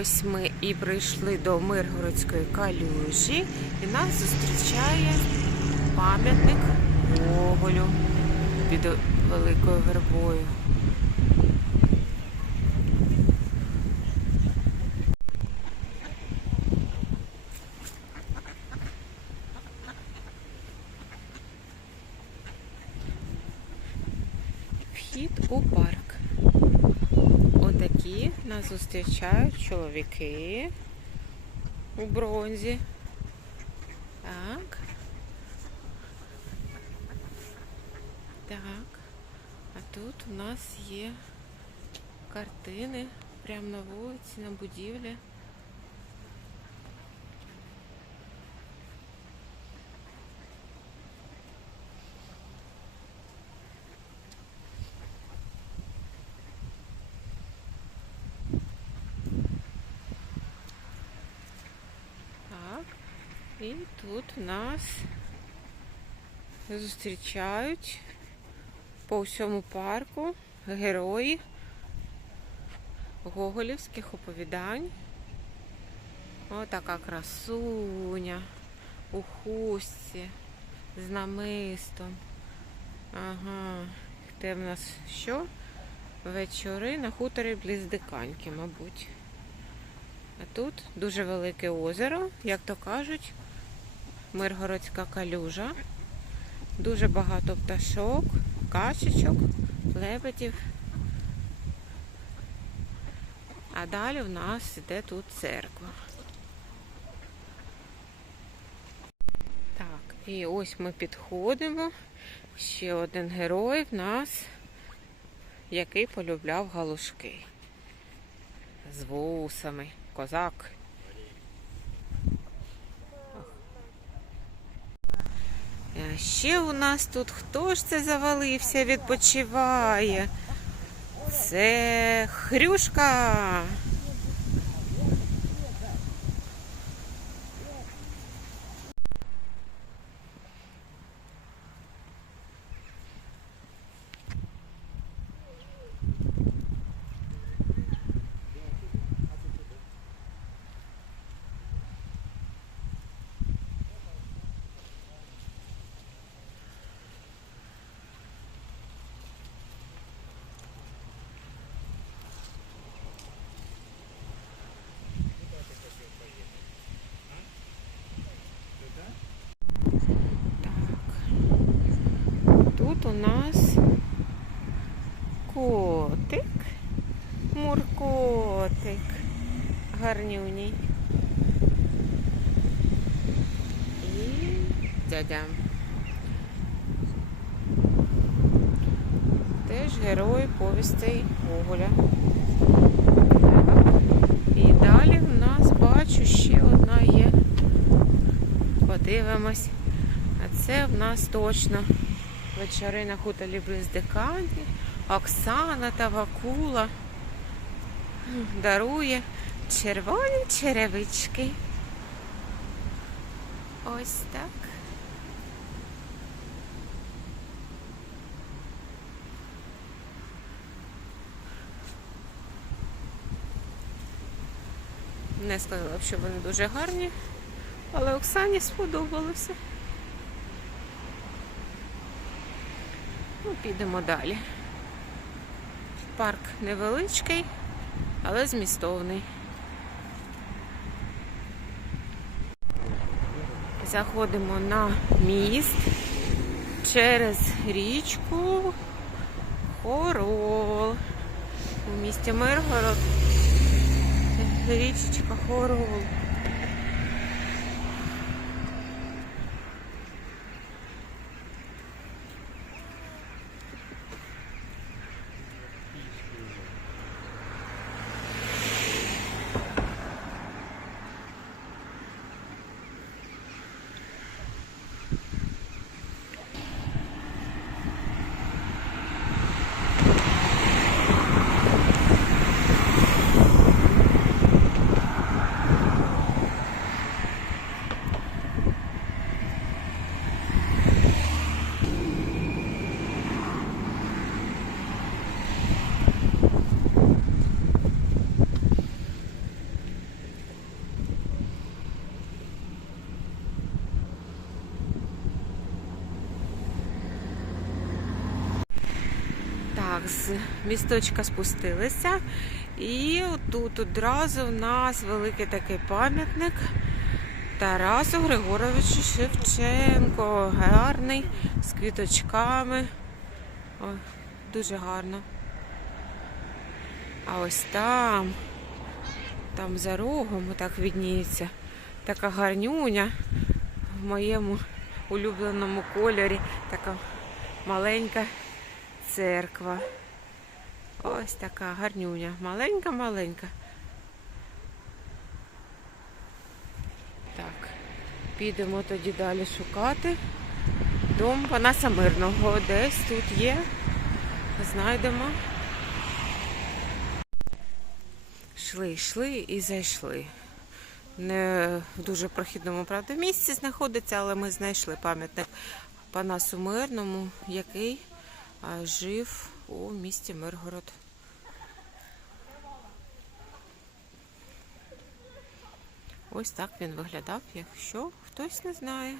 Ось ми і прийшли до Миргородської калюжі, і нас зустрічає пам'ятник Гоголю під великою вербою. Вхід у парк. Отакі нас зустрічають чоловіки у бронзі. Так. Так. А тут у нас є картини прямо на вулиці, на будівлі. Так. І тут нас зустрічають по всьому парку герої гоголівських оповідань. Отака красуня у хустці з намистом. Ага, де в нас що? Вечори на хуторі Близдиканьки, мабуть. А тут дуже велике озеро, як то кажуть, Миргородська калюжа. Дуже багато пташок, качечок, лебедів. А далі в нас іде тут церква. Так, і ось ми підходимо. Ще один герой в нас, який полюбляв галушки. З вусами. Козак. Ще у нас тут хто ж це завалився, відпочиває? Це Хрюшка. Тут у нас котик, муркотик, гарнюній. І дядя. Теж герой повістей Гоголя. І далі в нас бачу ще одна є. Подивимось. А це в нас точно вечори на хуторі Близдикані. Оксана та Вакула дарує червоні черевички. Ось так. Не сказала б, що вони дуже гарні, але Оксані сподобалося. Ну, підемо далі. Парк невеличкий, але змістовний. Заходимо на міст через річку Хорол. У місті Миргород. Річечка Хорол. З місточка спустилися. І тут одразу в нас великий такий пам'ятник Тарасу Григоровичу Шевченко. Гарний, з квіточками. Ой, дуже гарно. А ось там, там за рогом так відніється. Така гарнюня в моєму улюбленому кольорі. Така маленька церква. Ось така гарнюня. Маленька-маленька. Так, підемо тоді далі шукати. Дом Панаса Мирного. Десь тут є. Знайдемо. Йшли, йшли і зайшли. Не в дуже прохідному, правда, місці знаходиться, але ми знайшли пам'ятник Панасу Мирному, який жив у місті Миргород. Ось так він виглядав, якщо хтось не знає.